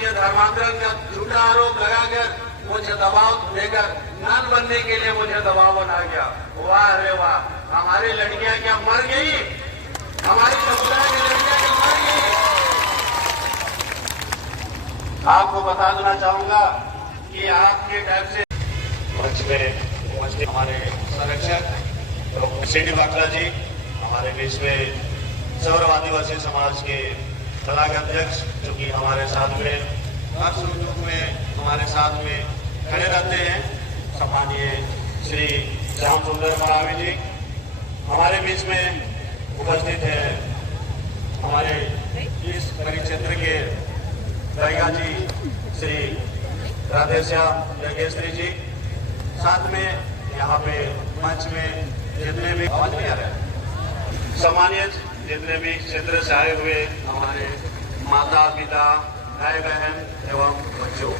मुझे धर्मांतरण का झूठा आरोप लगाकर मुझे दबाव देकर नन बनने के लिए मुझे दबाव बना गया। वाह रे वाह, हमारी लड़कियां क्या मर गई? हमारी समुदाय की लड़कियां क्या मर गई? आपको बता देना चाहूंगा कि आपके टाइप से मंच में हमारे संरक्षक सिटी बाकला जी, हमारे बीच में सर्व आदिवासी समाज के कलाक अध्यक्ष जो कि हमारे साथ में हर सुख दुख में हमारे साथ में खड़े रहते हैं, सम्मानीय श्री श्याम सुंदर मरावी जी हमारे बीच में उपस्थित है। हमारे इस परिक्षेत्र के गायिका जी श्री राधेश्याम यज्ञेश्वरी जी, साथ में यहाँ पे मंच में जितने भी आवाज नहीं आ रहा है, सम्मानीय जितने भी क्षेत्र से आए हुए हमारे माता पिता भाई बहन एवं बच्चों,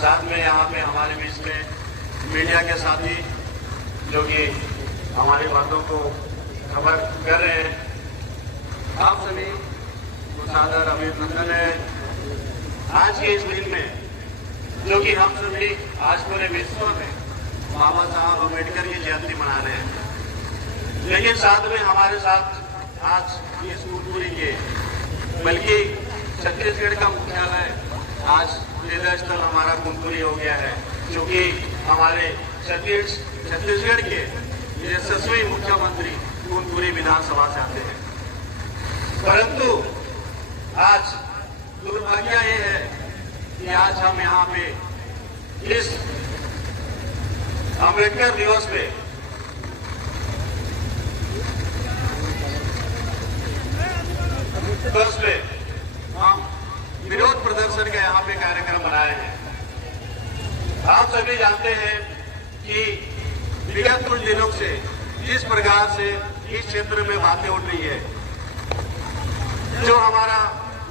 साथ में यहाँ पे हमारे बीच में मीडिया के साथी जो कि हमारी बातों को खबर कर रहे हैं, आप सभी को सादर अभिनंदन है। आज के इस दिन में जो कि हम सभी आज पूरे विश्व में बाबा साहब अम्बेडकर की जयंती मना रहे हैं, लेकिन साथ में हमारे साथ आज इस कुनकुरी के बल्कि छत्तीसगढ़ का मुख्यालय आज हृदय स्थल हमारा कुनकुरी हो गया है, क्योंकि हमारे छत्तीसगढ़ के यशस्वी मुख्यमंत्री कुनकुरी विधानसभा से आते हैं। परंतु आज दुर्भाग्य ये है कि आज हम यहाँ पे इस अम्बेडकर दिवस पे हम विरोध प्रदर्शन का यहाँ पे कार्यक्रम बनाए हैं। आप सभी जानते हैं कि विगत कुछ दिनों से जिस प्रकार से इस क्षेत्र में बातें उठ रही है, जो हमारा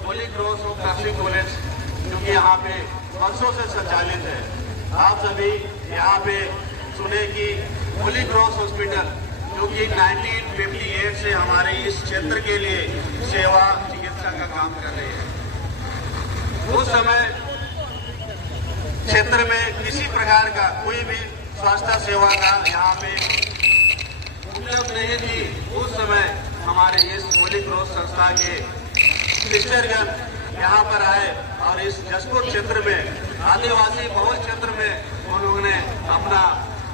Holi cross of nursing college जो कि यहाँ पे वर्षों से संचालित है, आप सभी यहाँ पे सुने कि होली क्रॉस हॉस्पिटल जो कि 1958 से हमारे इस क्षेत्र के लिए सेवा चिकित्सा का काम कर रहे हैं। उस समय क्षेत्र में किसी प्रकार का कोई भी स्वास्थ्य सेवा का यहाँ पे उपलब्ध नहीं थी। उस समय हमारे इस होली क्रॉस संस्था के सिस्टरगण यहाँ पर आए और इस जसपुर क्षेत्र में आदिवासी बहुल क्षेत्र में उन्होंने अपना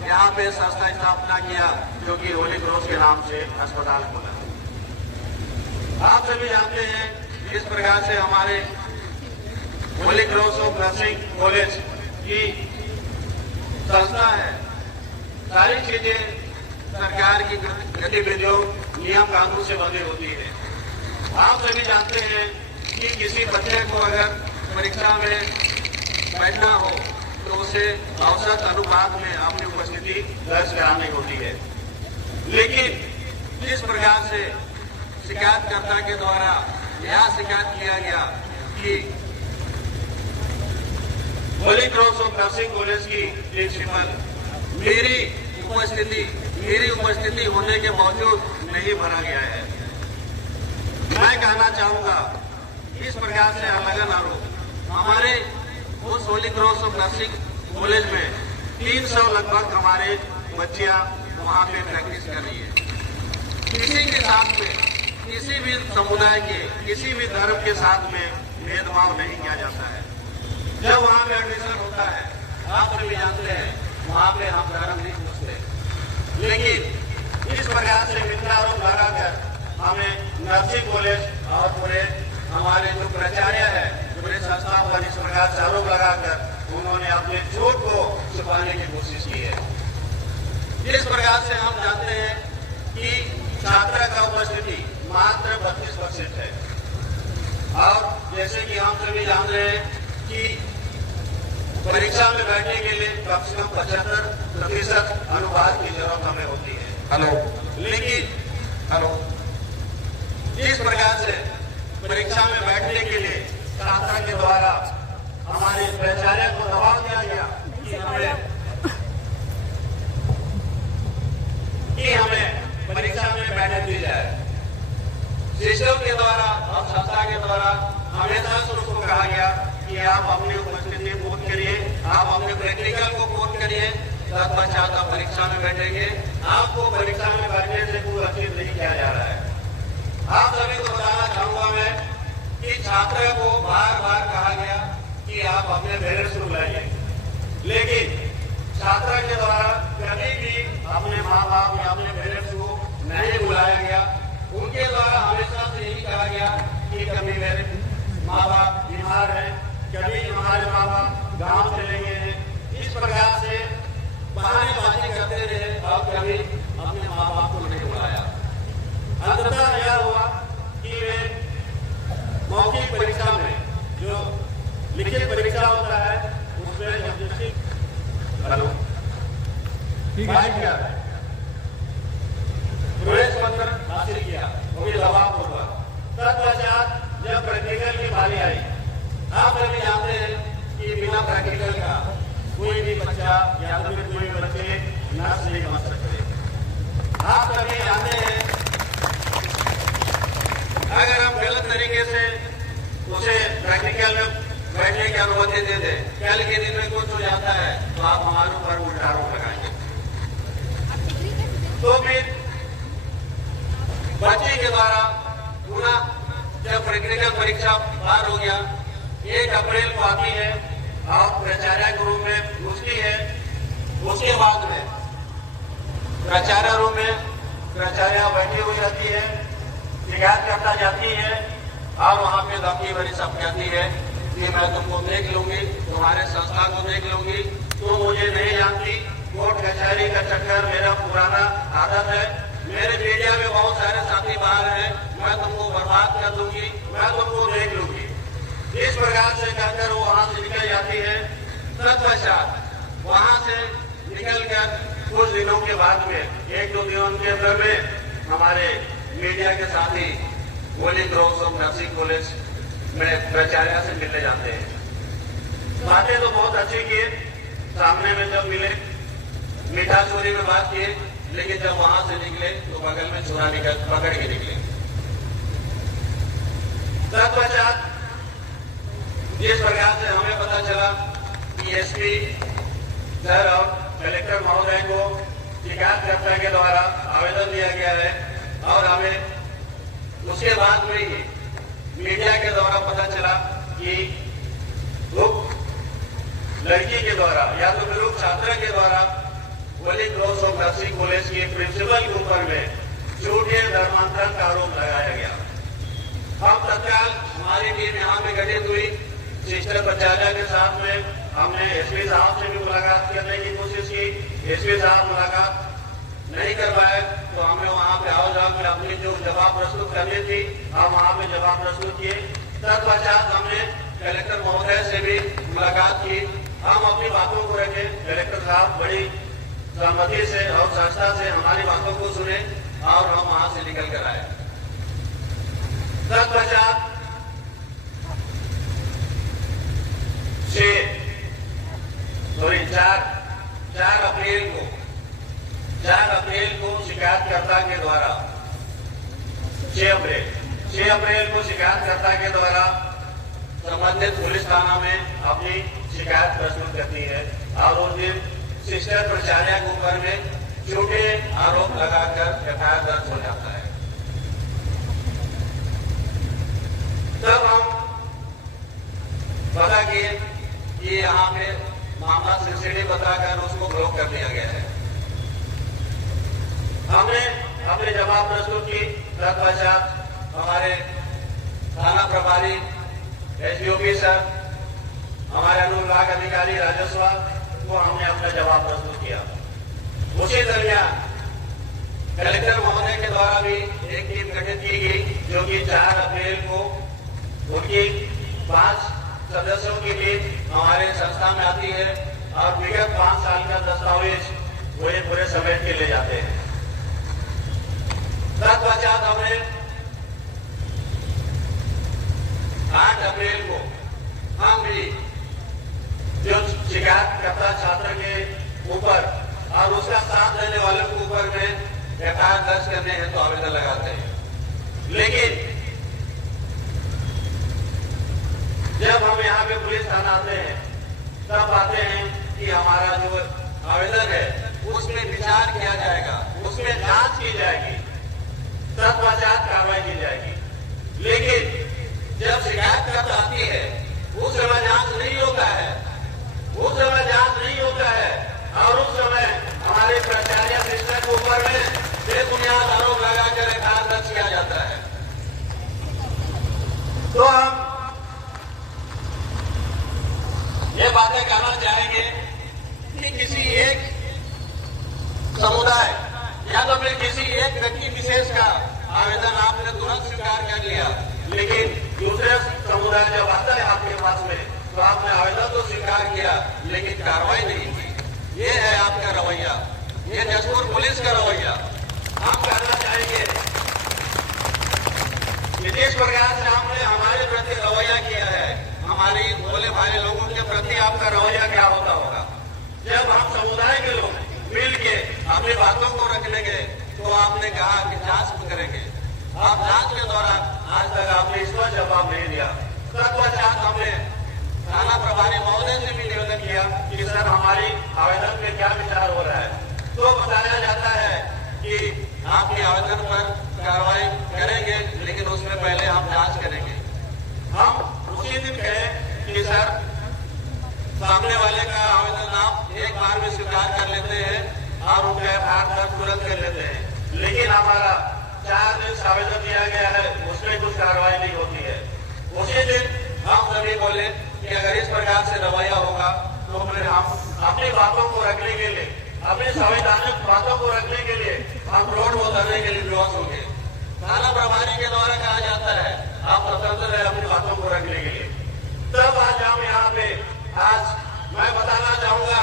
यहाँ पे संस्था स्थापना किया, जो कि होली क्रॉस के नाम से अस्पताल खोला। आप सभी जानते हैं इस प्रकार से हमारे Holi cross of nursing college की संस्था है। सारी चीजें सरकार की गतिविधियों नियम कानून से बंधी होती है। आप सभी जानते हैं कि किसी बच्चे को अगर परीक्षा में बैठना हो तो उसे औसत अनुपात में अपनी उपस्थिति दर्ज करानी होती है, लेकिन इस प्रकार से शिकायतकर्ता के द्वारा यह शिकायत किया गया कि Holi cross of nursing college की प्रिंसिपल मेरी उपस्थिति होने के बावजूद नहीं भरा गया है। मैं कहना चाहूंगा इस प्रकार से अलग आरोप हमारे उस Holi cross of nursing college में 300 लगभग हमारे बच्चियां वहां पे प्रैक्टिस कर रही है। किसी के साथ में किसी भी समुदाय के किसी भी धर्म के साथ में भेदभाव नहीं किया जाता है। जब वहां पे एडमिशन होता है, आप सभी जानते हैं वहां पे हम धर्म नहीं पूछते, लेकिन इस प्रकार से मिथ्यारोप लगाकर हमें नर्सिंग कॉलेज और पूरे हमारे जो प्राचार्य है पूरे संस्था पर इस प्रकार से आरोप लगाकर उन्होंने अपने झूठ को छुपाने की कोशिश की है। इस प्रकार से हम जानते हैं कि छात्रा का उपस्थिति मात्र 32% है, और जैसे कि हम सभी जान रहे हैं कि परीक्षा में बैठने के लिए कम से कम 75% अनुपात की जरूरत हमें होती है। लेकिन इस प्रकार से परीक्षा में बैठने के लिए छात्रा के द्वारा हमारे प्राचार्य को दबाव दिया गया कि हमें परीक्षा में बैठने दी जाए। सिस्टम के द्वारा और संस्था के द्वारा हमेशा से उसको कहा गया कि आप अपनी उपस्थिति पूर्ण करिए, आप अपने प्रैक्टिकल को पूर्ण करिए, तत्पश्चात आप परीक्षा में बैठेंगे। आपको परीक्षा में बैठने से पुरस्कृत नहीं किया जा रहा है। आप सभी को बताना चाहूंगा मैं कि छात्र को बार बार कहा गया कि आप अपने पेरेंट्स को बुलाइए, लेकिन छात्र के द्वारा कभी भी अपने माँ बाप या अपने पेरेंट्स को नहीं बुलाया गया। उनके द्वारा हमेशा से यही कहा गया कि कभी मेरे माँ बाप बीमार हैं, कभी हमारे माँ बाप गांव चले गए हैं। इस प्रकार से बहानेबाजी करते रहे और कभी अपने माँ बाप को नहीं बुलाया। अंततः यह हुआ कि वे मौखिक परीक्षा में, जो लिखित परीक्षा होता है, उसमें हेलो प्रवेश पत्र हासिल किया, वो भी दबाव होगा। तत्पश्चात जब प्रैक्टिकल की बारी आई, आप सभी जानते हैं कि बिना प्रैक्टिकल का कोई भी बच्चा या तो फिर कोई बच्चे नर्स नहीं बन सकते। आप सभी जानते हैं अगर हम गलत तरीके से उसे प्रैक्टिकल में बैठने की अनुमति दे दें, कल के दिन में कुछ हो जाता है तो आप हमारे ऊपर उल्टा आरोप लगाएंगे। तो फिर बच्चे के द्वारा पुनः जब प्रैक्टिकल परीक्षा पार हो गया, 1 अप्रैल को आती है और प्राचार्य के रूम में घुसती है। उसके बाद में प्राचार्य रूम में प्राचार्य बैठी हुई रहती है, शिकायत करता जाती है और वहां पे धमकी भरी सब कहती है कि मैं तुमको देख लूंगी, तुम्हारे संस्था को देख लूंगी, तुम मुझे नहीं जानती, कोर्ट कचहरी का चक्कर मेरा पुराना आदत है, मेरे मीडिया में बहुत सारे साथी बाहर हैं, मैं तुमको बर्बाद कर दूंगी, मैं तुमको देख लूंगी। इस प्रकार से कहकर वो वहां से निकल जाती है। तत्पश्चात वहां से निकलकर कुछ दिनों के बाद में, 1-2 दिनों के अंदर में हमारे मीडिया के साथी Holi cross of nursing college में प्राचार्य से मिलने जाते हैं। बातें तो बहुत अच्छी किए, सामने में जब मिले मीठा चोरी में बात किए, लेकिन जब वहां से निकले तो बगल में चोरा निकल पकड़ के निकले। तत्पश्चात जिस प्रकार से हमें पता चला कि एसपी सर और कलेक्टर महोदय को शिकायतकर्ता के द्वारा आवेदन दिया गया है और हमें उसके बाद में ही मीडिया के द्वारा पता चला कि लड़की के द्वारा या तो फिर छात्र के द्वारा Holi cross of nursing college के प्रिंसिपल के ऊपर में झूठे धर्मांतरण का आरोप लगाया गया। हम तत्काल हमारी टीम यहाँ में गठित हुई, सिस्टर प्राचार्य के साथ में हमने एसपी साहब से भी मुलाकात करने की कोशिश की। एसपी साहब मुलाकात नहीं कर पाए तो हमें वहाँ पे आओ जाओ में अपनी जो जवाब प्रस्तुत करनी थी, हम वहाँ पे जवाब प्रस्तुत किए। तत्पश्चात हमने कलेक्टर महोदय से भी मुलाकात की, हम अपनी बातों को रखे। कलेक्टर साहब बड़ी सहमति से और संस्था से हमारी बातों को सुने और हम वहां से निकल कर आए। तत्पश्चात 4 अप्रैल को शिकायतकर्ता के द्वारा 6 अप्रैल को शिकायतकर्ता के द्वारा संबंधित पुलिस थाना में अपनी शिकायत प्रस्तुत करती है और उस दिन सिस्टर प्राचार्य के ऊपर में झूठे आरोप लगाकर एफआईआर दर्ज हो जाता है। तब हम पता किए कि यहाँ पे मामला सीसीटीवी बताकर उसको ब्लॉक कर दिया गया है। हमने अपने जवाब प्रस्तुत की। तत्पश्चात हमारे थाना प्रभारी एसडीओपी सर, हमारे अनुविभाग अधिकारी राजस्व को हमने अपना जवाब प्रस्तुत किया। उसी दरमियान कलेक्टर महोदय के द्वारा भी एक टीम गठित की गई, जो कि 4 अप्रैल को उनकी 5 सदस्यों की टीम हमारे संस्था में आती है और विगत 5 साल का दस्तावेज वो ये पूरे समेट के ले जाते हैं। तत्पश्चात हमने 8 अप्रैल को हम भी जो शिकायतकर्ता छात्र के ऊपर और उसका साथ देने वालों के ऊपर में एफआईआर दर्ज करने हेतु आवेदन लगाते हैं, लेकिन पुलिस थाना आते हैं तब आते हैं कि हमारा जो आवेदन है उसमें विचार किया जाएगा, उसमें जांच की जाएगी, तत्पश्चात कार्रवाई की जाएगी। लेकिन जब शिकायत कर आती है उस समय जांच नहीं होता है, उस समय जांच नहीं होता है और उस समय हमारे प्राचार्य सिस्टर के ऊपर में बेबुनियाद आरोप लगाकर एफआईआर दर्ज किया जाता है। तो हम ये बातें कहना चाहेंगे कि किसी एक समुदाय या तो फिर किसी एक व्यक्ति विशेष का आवेदन आपने तुरंत स्वीकार कर लिया, लेकिन दूसरे समुदाय जब आता है आपके पास में तो आपने आवेदन तो स्वीकार किया लेकिन कार्रवाई नहीं की। ये है आपका रवैया, ये जशपुर पुलिस का रवैया। हम कहना चाहेंगे कि जिस प्रकार से आपने हमारे प्रति रवैया किया है, हमारे भोले भाले लोगों के प्रति आपका रवैया क्या होता होगा। जब हम समुदाय के लोग मिल के अपनी बातों को रख लेंगे तो आपने कहा कि जांच करेंगे। आप जांच के दौरान आज तक आपने इस पर जवाब नहीं दिया। तत्पश्चात हमने थाना प्रभारी महोदय से भी निवेदन किया कि सर हमारी आवेदन पे क्या विचार हो रहा है। तो बताया जाता है कि आपके आवेदन पर कार्रवाई करेंगे लेकिन उसमें पहले हम जांच करेंगे। हम उसी दिन कहे कि सर सामने वाले का आवेदन आप एक बार में स्वीकार कर लेते हैं और उनका एफआईआर दर्ज तुरंत कर लेते हैं, लेकिन हमारा 4 दिन से आवेदन दिया गया है उसमें कुछ कार्रवाई नहीं होती है। उसी दिन हम सभी बोले कि अगर इस प्रकार से रवैया होगा तो फिर हम अपनी बातों को रखने के लिए, अपनी संवैधानिक बातों को रखने के लिए हम रोड में उतरने के लिए विवश होंगे। थाना प्रभारी के द्वारा कहा जाता है आप स्वतंत्र है अपनी बातों को रखने के लिए। तब आज हम यहाँ पे मैं बताना चाहूंगा,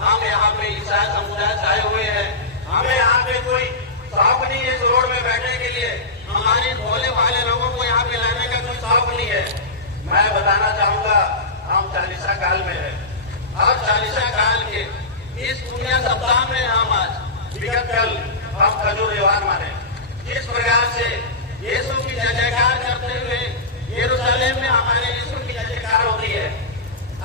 हम यहाँ पे ईसाई समुदाय से आए हुए हैं, हमें यहाँ पे कोई शौक नहीं है इस रोड में बैठने के लिए, हमारे भोले भाले लोगों को यहाँ पे लाने का कोई शौक नहीं है। मैं बताना चाहूंगा हम 40 काल में है और 40 काल के इस पुण्य सप्ताह में हम आज विगत कल हम खजूर त्योहार माने। जिस प्रकार से यीशु की जय जयकार करते हुए यरूशलेम में हमारे यीशु की जय जयकार होती है,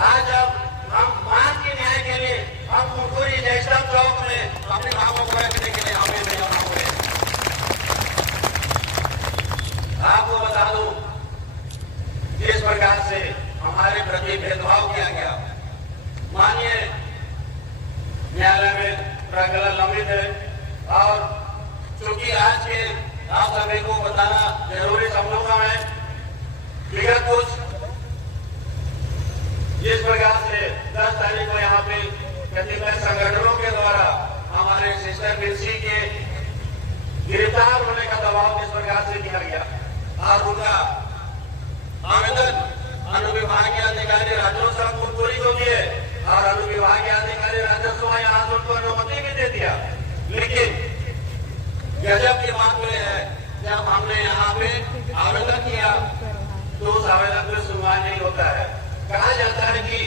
आज जब हम मान के न्याय के लिए हम कुरकुरी जैसा चौक में अपने भावों को रखने के लिए हमें नहीं आना पड़े। आपको बता दूं जिस प्रकार से हमारे प्रति भेदभाव किया गया, माननीय न्यायालय में प्रकरण लंबित है और चूंकि आज के आप सभी को बताना जरूरी समझूंगा मैं। विगत कुछ जिस प्रकार से 10 तारीख को यहाँ पे कतिपय संगठनों के द्वारा हमारे सिस्टर मिर्सी के गिरफ्तार होने का दबाव जिस प्रकार से किया गया और उनका आवेदन अनुविभागीय अधिकारी राजस्व कुरकुरी को दिए और अनुविभागीय अधिकारी राजस्व यहाँ से उनको अनुमति भी दे दिया। लेकिन गजब की बात यह है जब हमने यहाँ पे आवेदन किया तो उस आवेदन पर सुनवाई नहीं होता है। कहा जाता है कि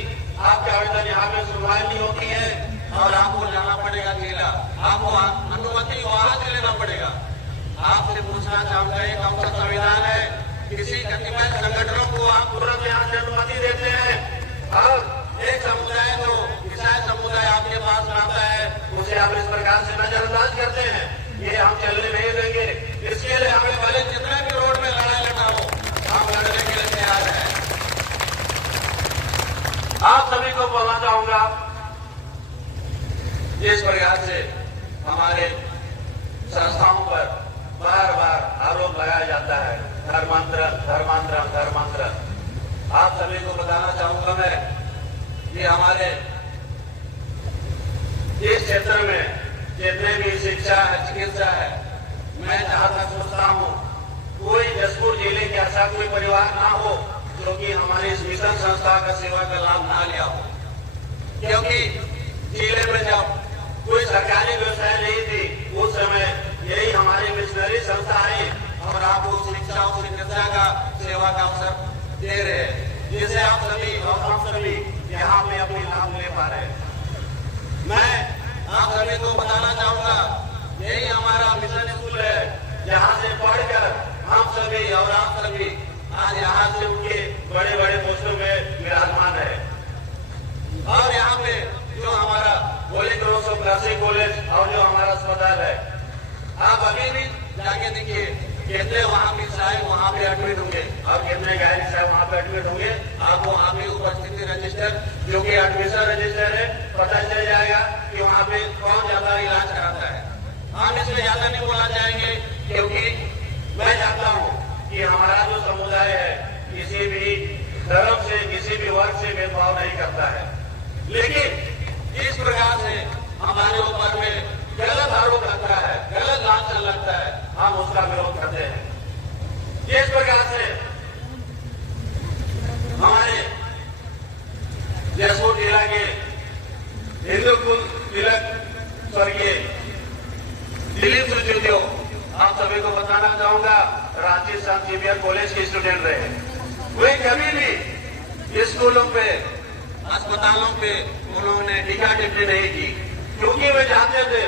आपके आवेदन यहाँ पे सुनवाई नहीं होती है और आपको जाना पड़ेगा जिला, आपको अनुमति वहां से लेना पड़ेगा। आपसे पूछना चाहूंगा एक हमसे संविधान है, किसी कतिपय संगठनों को आप तुरंत यहाँ से अनुमति देते हैं और एक समुदाय जो ईसाई समुदाय आपके पास आता है उसे आप इस प्रकार से नजरअंदाज करते हैं। ये हम चलने नहीं देंगे। इसके लिए हमें भले जितना भी रोड में लड़ाई लड़ना हो हम लड़ने के लिए तैयार है। आप सभी को बोलना चाहूंगा जिस प्रकार से हमारे संस्थाओं पर बार बार आरोप लगाया जाता है धर्मांतरण धर्मांतरण धर्मांतरण, आप सभी को बताना चाहूंगा मैं कि हमारे इस क्षेत्र में जितने भी शिक्षा है चिकित्सा है, मैं जहां तक सोचता हूं कोई जशपुर जिले के ऐसा कोई परिवार ना हो जो कि हमारी इस मिशन संस्था का सेवा का लाभ ना लिया हो। क्योंकि जिले में जब कोई सरकारी व्यवस्था नहीं थी उस समय यही हमारी मिशनरी संस्था आई और आपको शिक्षा और चिकित्सा का सेवा का अवसर दे रहे हैं, जिसे आप सभी और हम सभी यहाँ पे अपनी लाभ ले पा रहे हैं। मैं आप सभी को बताना चाहूंगा यही हमारा मिशन स्कूल है जहाँ से पढ़कर हम सभी और आप सभी आज यहाँ से उनके बड़े बड़े पोस्टों में विराजमान एडमिट होंगे आपको वहाँ पे उपस्थिति रजिस्टर जो कि एडमिशन रजिस्टर है पता चल जाएगा कि वहाँ पे कौन ज्यादा इलाज कराता है। हम इसमें ज्यादा नहीं बोलना चाहेंगे क्योंकि मैं चाहता हूँ कि हमारा जो समुदाय है किसी भी धर्म से किसी भी वर्ग से भेदभाव नहीं करता है, लेकिन इस प्रकार से हमारे ऊपर में गलत आरोप लगता है, गलत लांछन लगता है, हम उसका विरोध करते हैं। इस प्रकार से हमारे जसपुर जिला के हिंदू कुल तिलक स्वर्गीय दिलीप सुचुदियो, आप सभी को बताना चाहूंगा रांची संत जेवियर कॉलेज के स्टूडेंट रहे। वे कभी भी स्कूलों पे अस्पतालों पे उन्होंने टीका टिप्पणी नहीं की, क्योंकि वे जानते थे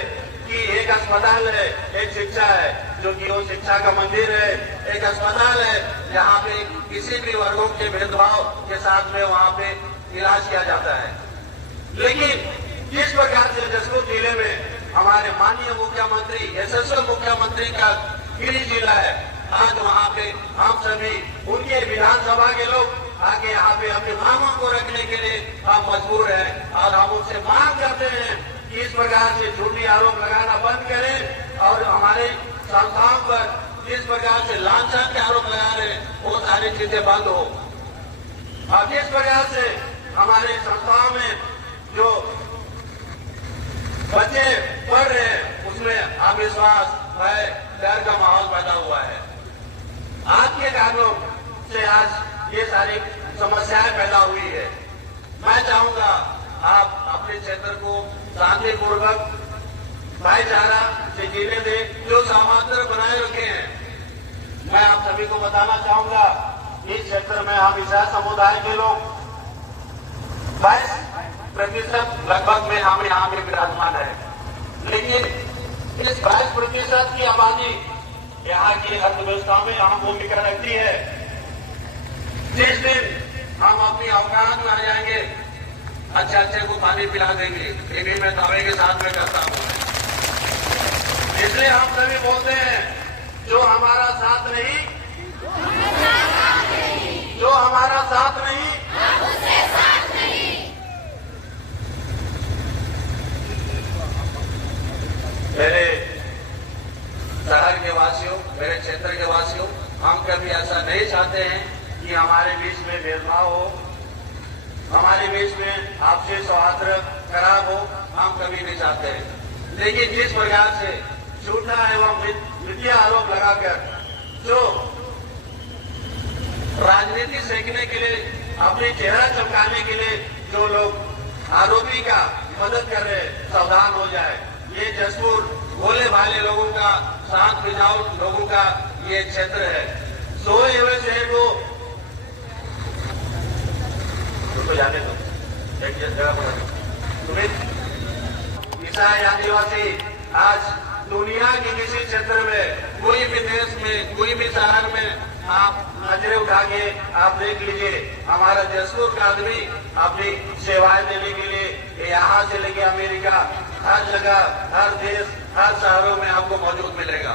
कि एक अस्पताल है, एक शिक्षा है जो कि वो शिक्षा का मंदिर है, एक अस्पताल है जहाँ पे किसी भी वर्गों के भेदभाव के साथ में वहाँ पे इलाज किया जाता है। लेकिन जिस प्रकार से जसपुर जिले में हमारे माननीय मुख्यमंत्री यशस्वी मुख्यमंत्री का गिरी जिला है, आज वहाँ पे हम सभी उनके विधानसभा के लोग आगे यहाँ पे अपनी मांगों को रखने के लिए हम मजबूर हैं और हम उनसे मांग करते हैं कि इस प्रकार से झूठी आरोप लगाना बंद करें और हमारे संस्थाओं पर जिस प्रकार से लांछन के आरोप लगा रहे वो सारी चीजें बंद हो। अब जिस प्रकार से हमारे संस्थाओं में जो बच्चे पढ़ रहे हैं उसमें अविश्वास, भय, डर का माहौल पैदा हुआ है। आपके कारणों से आज ये सारी समस्याएं पैदा हुई है। मैं चाहूंगा आप अपने क्षेत्र को शांतिपूर्वक भाईचारा से जीने दें, जो सामंजस्य बनाए रखे हैं। मैं आप सभी को बताना चाहूंगा इस क्षेत्र में हम ईसाई समुदाय के लोग 22% लगभग में हम यहाँ पे विराजमान है, लेकिन इस 22% की आबादी यहाँ की अर्थव्यवस्था में अहम भूमिका रखती है। जिस दिन हम अपनी अवकाश में आ जाएंगे अच्छे को पानी पिला देंगे, ये भी मैं दावे के साथ में करता हूँ। इसलिए हम सभी बोलते हैं जो हमारा साथ नहीं, जो हमारा साथ नहीं उससे साथ नहीं। मेरे शहर के वासियों, मेरे क्षेत्र के वासियों, हम कभी ऐसा नहीं चाहते हैं कि हमारे बीच में भेदभाव हो, हमारे बीच में आपसी सौहार्द खराब हो, हम कभी नहीं चाहते हैं। लेकिन जिस प्रकार से झूठा एवं मिथ्या आरोप लगाकर जो राजनीति सीखने के लिए, अपनी चेहरा चमकाने के लिए जो लोग आरोपी का मदद कर रहे, सावधान हो जाए। ये जसपुर भोले भाले लोगों का, शांत मिजाज लोगों का ये क्षेत्र है। सोए हुए शहर को जाने दो, एक जगह पर ईसाई आदिवासी आज दुनिया के किसी क्षेत्र में, कोई भी देश में, कोई भी शहर में आप नजरें उठा के आप देख लीजिए, हमारा जसपुर का आदमी अपनी सेवाएं देने के लिए यहाँ से लेके अमेरिका हर जगह, हर देश, हर शहरों में आपको मौजूद मिलेगा।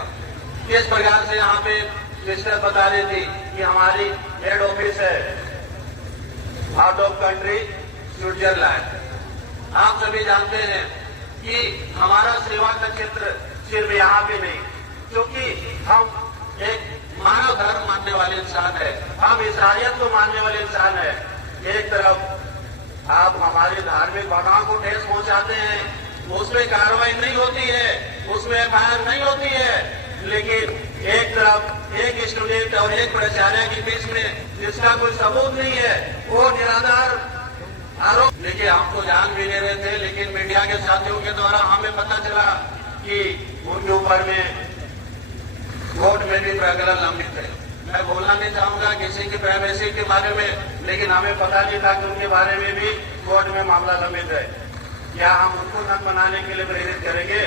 किस प्रकार से यहाँ पे सिस्टर बता रही थी कि हमारी हेड ऑफिस है आउट ऑफ कंट्री स्विट्जरलैंड। आप सभी जानते हैं कि हमारा सेवा का क्षेत्र सिर्फ यहाँ पे नहीं, क्योंकि हम एक मानव धर्म मानने वाले इंसान है, हम ईसाइयत को मानने वाले इंसान है। एक तरफ आप हमारे धार्मिक भावनाओं को ठेस पहुंचाते हैं, उसमें कार्रवाई नहीं होती है, उसमें एफआईआर नहीं होती है, लेकिन एक तरफ एक स्टूडेंट और एक प्राचार्य के बीच में जिसका कोई सबूत नहीं है वो निराधार आरोप लेके हमको जान भी ले रहे थे। लेकिन मीडिया के साथियों के द्वारा हमें पता चला कि उनके ऊपर में कोर्ट में भी प्रकरण लंबित है। मैं बोलना नहीं चाहूंगा किसी की प्राइवेसी के बारे में, लेकिन हमें पता नहीं था कि उनके बारे में भी कोर्ट में मामला लंबित है। क्या हम उनको नन बनाने के लिए प्रेरित करेंगे?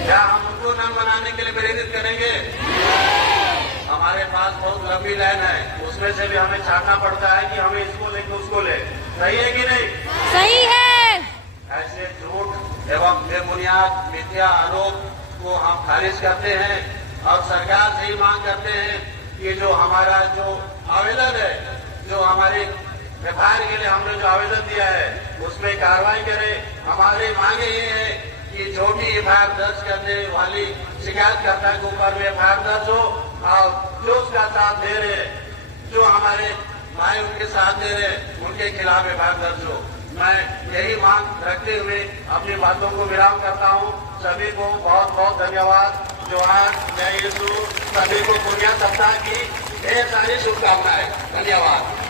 क्या हम उनको नन बनाने के लिए प्रेरित करेंगे? हमारे पास बहुत लंबी लाइन है, उसमें से भी हमें छाटना पड़ता है कि हमें इसको लेके उसको ले। सही है कि नहीं? सही है। ऐसे झूठ एवं बेबुनियाद मिथ्या आरोप को हम खारिज करते हैं और सरकार से ही मांग करते हैं कि जो हमारा जो आवेदन है, जो हमारे एफआईआर के लिए हमने जो आवेदन दिया है उसमें कार्रवाई करे। हमारी मांगे ये है कि जो भी एफआईआर दर्ज करने वाली शिकायतकर्ता के ऊपर में एफआईआर दर्ज हो और जो उसका साथ दे रहे, जो हमारे भाई उनके साथ दे रहे, उनके खिलाफ एफआईआर दर्ज हो। मैं यही मांग रखते हुए अपनी बातों को विराम करता हूँ। सभी को बहुत बहुत धन्यवाद। जोहार, जय यीशु। सभी को पुण्य सप्ताह की ढेर सारी शुभकामनाएं। धन्यवाद।